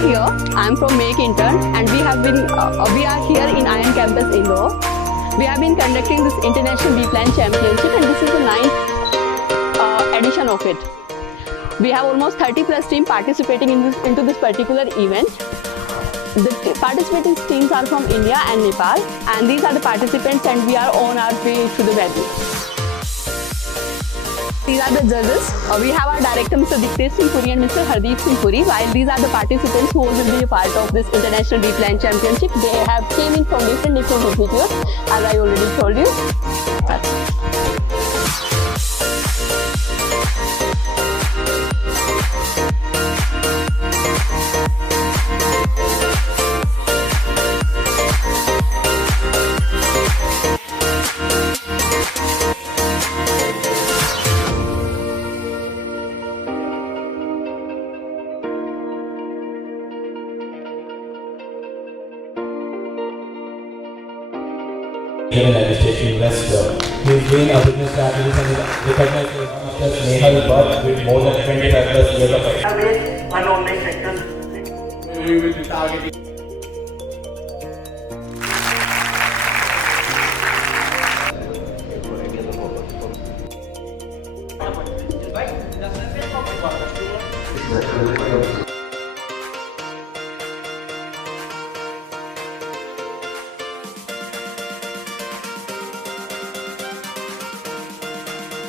are here. I am from Makeintern, and we are here in IIM Campus Indore. We have been conducting this International B Plan Championship, and this is the 9th edition of it. We have almost 30 plus teams participating into this particular event. The participating teams are from India and Nepal, and these are the participants, and we are on our way to the venue. These are the judges. We have our director Mr. Diktesh Singh Puri and Mr. Hardeep Singh Puri, while these are the participants who will be a part of this International B Plan Championship. They have came in from different institutes, as I already told you. That's it. An estate investor. He's doing a business strategy and is recognized as one of the Nehal Bhatt with more than 25 plus years of experience. Unorganized sectors. We will be targeting.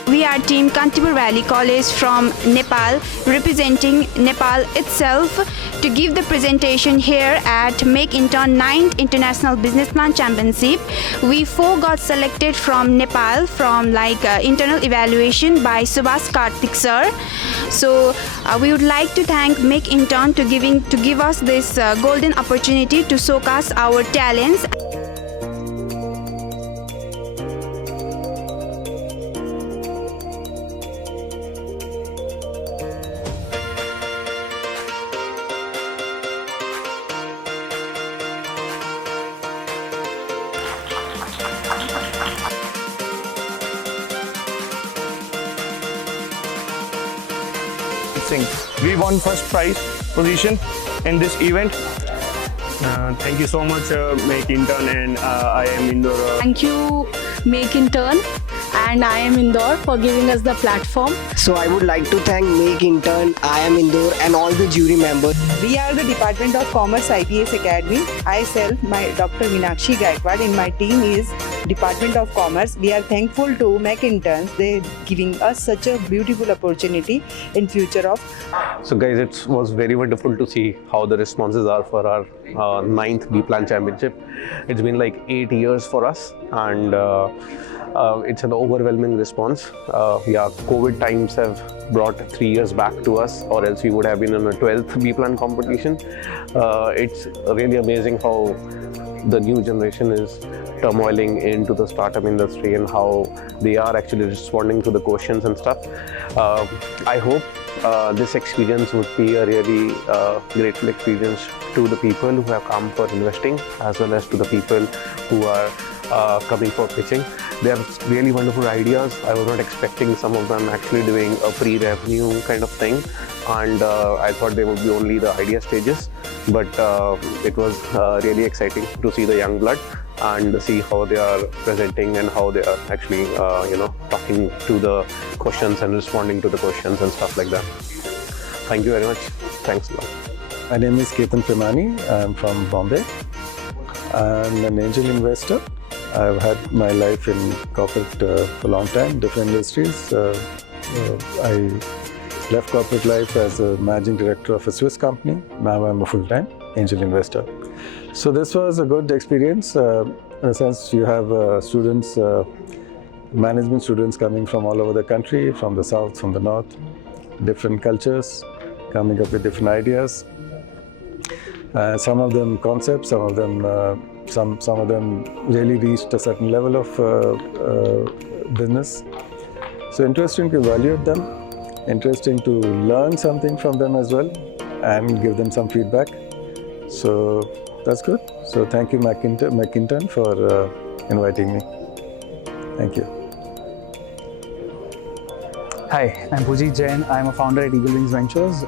We are Team Kantipur Valley College from Nepal, representing Nepal itself to give the presentation here at Makeintern 9th International Business Plan Championship. We 4 got selected from Nepal from internal evaluation by Subhash Karthik sir. So we would like to thank Makeintern to give us this golden opportunity to showcase our talents. We won first prize position in this event. Thank you so much, Makeintern and IIM Indore. Thank you, Makeintern and IIM Indore, for giving us the platform. So I would like to thank Makeintern, IIM Indore and all the jury members. We are the Department of Commerce IPS Academy. I self, my Dr. Meenakshi Gaikwad, and my team is Department of Commerce. We are thankful to Makeintern. They giving us such a beautiful opportunity in future of. So guys, it was very wonderful to see how the responses are for our 9th B Plan Championship. It's been like 8 years for us, and it's an overwhelming response. COVID times have brought 3 years back to us, or else we would have been in a 12th B Plan competition. It's really amazing how the new generation is turmoiling into the startup industry and how they are actually responding to the questions and stuff. I hope this experience would be a really grateful experience to the people who have come for investing, as well as to the people who are coming for pitching. They have really wonderful ideas. I was not expecting some of them actually doing a pre-revenue kind of thing, and I thought they would be only the idea stages, but it was really exciting to see the young blood and see how they are presenting and how they are actually talking to the questions and responding to the questions and stuff like that. Thank you very much. Thanks a lot. My name is Ketan Premani. I'm from Bombay. I'm an angel investor. I've had my life in corporate for a long time, different industries. I left corporate life as a managing director of a Swiss company. Now I'm a full-time angel investor. So this was a good experience. In a sense, you have students, management students coming from all over the country, from the south, from the north, different cultures, coming up with different ideas. Some of them concepts, some of them really reached a certain level of business. So interesting to evaluate them, interesting to learn something from them as well, and give them some feedback. So that's good. So thank you, Makeintern, for inviting me. Thank you. Hi, I'm Pujit Jain. I'm a founder at Eagle Wings Ventures.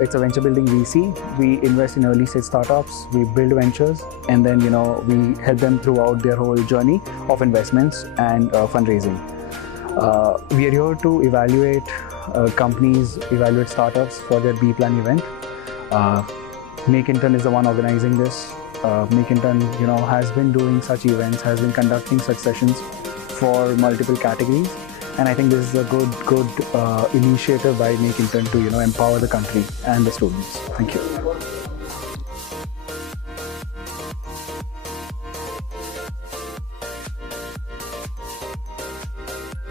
It's a venture building VC. We invest in early stage startups, we build ventures, and then we help them throughout their whole journey of investments and fundraising. We are here to evaluate companies, evaluate startups for their B Plan event. Makeintern is the one organizing this. Makeintern, has been doing such events, has been conducting such sessions for multiple categories. And I think this is a good initiative by Makeintern to empower the country and the students. Thank you.